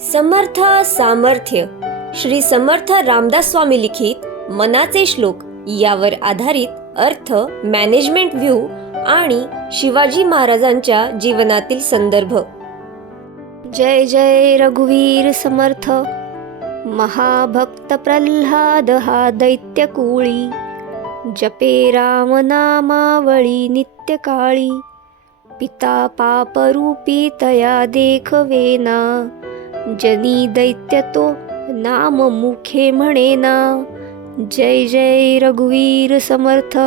समर्थ सामर्थ्य. श्री समर्थ रामदास स्वामी लिखित मनाचे श्लोक यावर आधारित अर्थ मॅनेजमेंट व्ह्यू आणि शिवाजी महाराजांच्या जीवनातील संदर्भ. जय जय रघुवीर समर्थ. महाभक्त प्रल्हाद हा दैत्य कुळी जपे राम नामावळी नित्य काळी पिता पापरूपी तया देखवेना जनी दैत्य तो नाम मुखे म्हणेना जय जय रघुवीर समर्थ.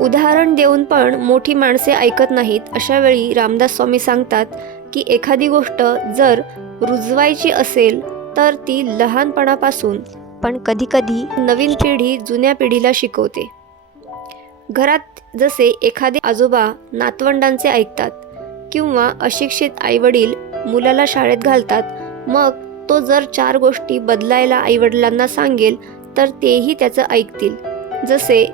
उदाहरण देऊन पण मोठी माणसे ऐकत नाहीत अशा वेळी रामदास स्वामी सांगतात की एखादी गोष्ट जर रुजवायची असेल तर ती लहानपणापासून पण कधीकधी नवीन पिढी जुन्या पिढीला शिकवते. घरात जसे एखादे आजोबा नातवंडांचे ऐकतात किंवा अशिक्षित आईवडील मुलाला शाळेत घालतात. मग तो जर चार गोष्टी बदलायला आईवडिलांना सांगेल तर तेही त्याचं ऐकतील. जसे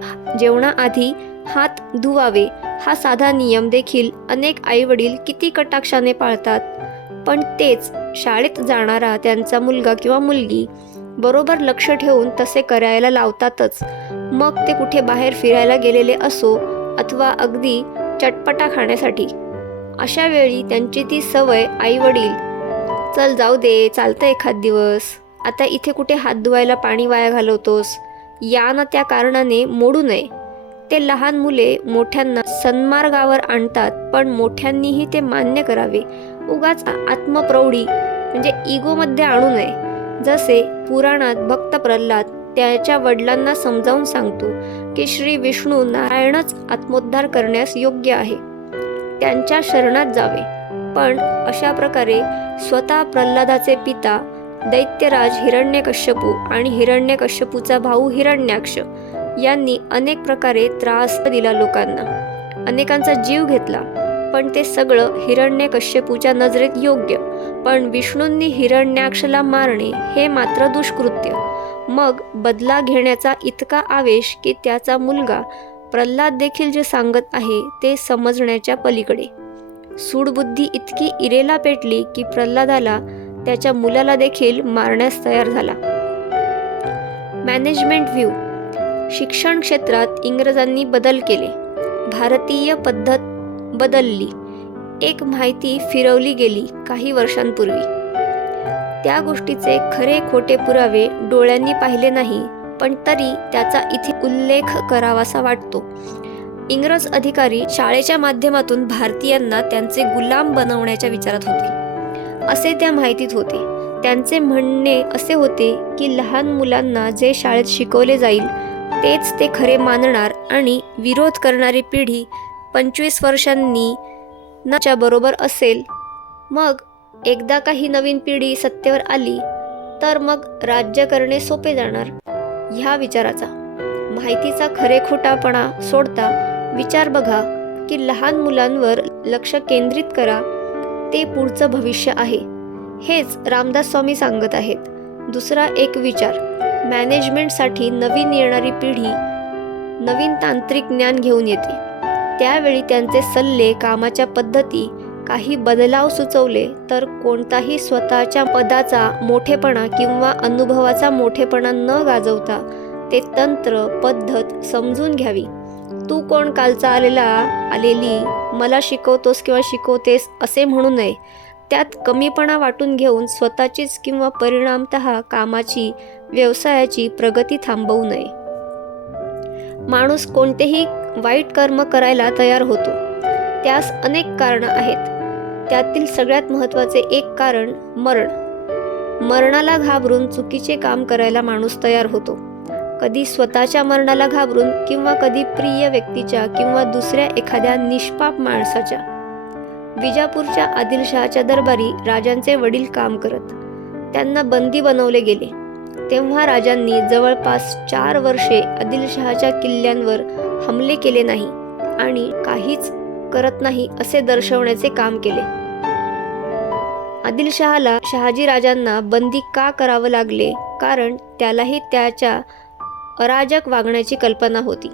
जेवणाआधी हात धुवावे हा साधा नियम देखील अनेक आईवडील किती कटाक्षाने पाळतात. पण तेच शाळेत जाणारा त्यांचा मुलगा किंवा मुलगी बरोबर लक्ष ठेवून तसे करायला लावतातच. मग ते कुठे बाहेर फिरायला गेलेले असो अथवा अगदी चटपटा खाण्यासाठी. अशा वेळी त्यांची ती सवय आई वडील चल जाऊ दे चालतं एखाद दिवस. आता इथे कुठे हात धुवायला पाणी वाया घालवतोस? या ना त्या कारणाने मोडू नये. ते लहान मुले मोठ्यांना सन्मार्गावर आणतात पण मोठ्यांनीही ते मान्य करावे. उगाच आत्मप्रौढी म्हणजे इगोमध्ये आणू नये. जसे पुराणात भक्त प्रल्हाद त्याच्या वडिलांना समजावून सांगतो की श्री विष्णू नारायणच आत्मोद्धार करण्यास योग्य आहे. त्यांच्या शरणात जावे. पण अशा प्रकारे स्वतः प्रल्हादाचे पिता दैत्यराज हिरण्यकश्यपू आणि हिरण्यकश्यपूचा भाऊ हिरण्याक्ष यांनी अनेक प्रकारे त्रास दिला लोकांना. अनेकांचा जीव घेतला पण ते सगळं हिरण्यकश्यपूच्या नजरेत योग्य. पण विष्णूंनी हिरण्याक्षला मारणे हे मात्र दुष्कृत्य. मग बदला घेण्याचा इतका आवेश की त्याचा मुलगा प्रल्हाद देखील जे सांगत आहे ते समजण्याच्या पलीकडे. सूडबुद्धी इतकी इरेला पेटली की प्रल्हादाला त्याच्या मुलाला देखील मारण्यास तयार झाला. Management view. शिक्षण क्षेत्रात इंग्रजांनी बदल केले. भारतीय पद्धत बदलली. एक माहिती फिरवली गेली काही वर्षांपूर्वी. त्या गोष्टीचे खरे खोटे पुरावे डोळ्यांनी पाहिले नाही पण तरी त्याचा इथे उल्लेख करावासा वाटतो. इंग्रज अधिकारी शाळेच्या माध्यमातून भारतीयांना त्यांचे गुलाम बनवण्याच्या विचारात होते. असे त्या माहितीत होते. त्यांचे म्हणणे असे होते की लहान मुलांना जे शाळेत शिकवले जाईल तेच ते खरे मानणार आणि विरोध करणारी पिढी पंचवीस वर्षांनी नाच्या बरोबर असेल. मग एकदा काही नवीन पिढी सत्तेवर आली तर मग राज्य करणे सोपे जाणार. ह्या विचाराचा. माहितीचा खरेखोटापणा सोडता विचार बघा की लहान मुलांवर लक्ष केंद्रित करा ते पुढचं भविष्य आहे. हेच रामदास स्वामी सांगत आहेत. दुसरा एक विचार मॅनेजमेंटसाठी नवीन येणारी पिढी नवीन तांत्रिक ज्ञान घेऊन येते. त्यावेळी त्यांचे सल्ले कामाच्या पद्धती काही बदलाव सुचवले तर कोणताही स्वतःच्या पदाचा मोठेपणा किंवा अनुभवाचा मोठेपणा न गाजवता ते तंत्र पद्धत समजून घ्यावी. तू कोण कालचा आलेला? आलेली? मला शिकवतोस किंवा शिकवतेस असे म्हणू नये. त्यात कमीपणा वाटून घेऊन स्वतःचीच किंवा परिणामत कामाची व्यवसायाची प्रगती थांबवू नये. माणूस कोणतेही वाईट कर्म करायला तयार होतो. त्यास अनेक कारणं आहेत. त्यातील सगळ्यात महत्त्वाचे एक कारण मरण. मरणाला घाबरून चुकीचे काम करायला माणूस तयार होतो. कधी स्वतःच्या मरणाला घाबरून किंवा कधी प्रिय व्यक्तीच्या किंवा दुसऱ्या एखाद्या निष्पाप माणसाच्या. विजापूरच्या आदिलशहाच्या दरबारी राजांचे वडील काम करत. त्यांना बंदी बनवले गेले. तेव्हा राजांनी जवळपास चार वर्षे आदिलशहाच्या किल्ल्यांवर हमले केले नाही आणि काहीच करत नाही असे दर्शवण्याचे काम केले. आदिलशहाला शहाजी राजांना बंदी का करावं लागले? कारण त्यालाही त्याच्या अराजक वागण्याची कल्पना होती.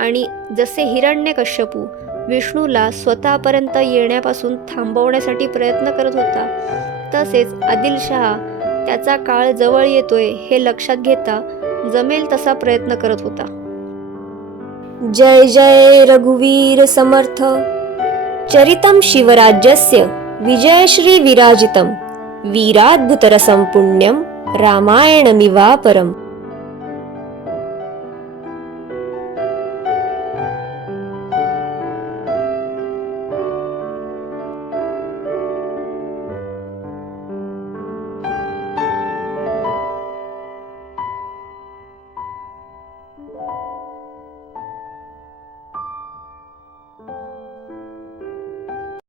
आणि जसे हिरण्यकश्यपू विष्णूला स्वतःपर्यंत येण्यापासून थांबवण्यासाठी प्रयत्न करत होता तसेच आदिलशहा त्याचा काळ जवळ येतोय हे लक्षात घेता जमेल तसा प्रयत्न करत होता. जय जय रघुवीर समर्थ। चरितं शिवराज्यस्य विजयश्री विराजितं। वीराद्भुतरसं पुण्यं रामायणमिवापरम्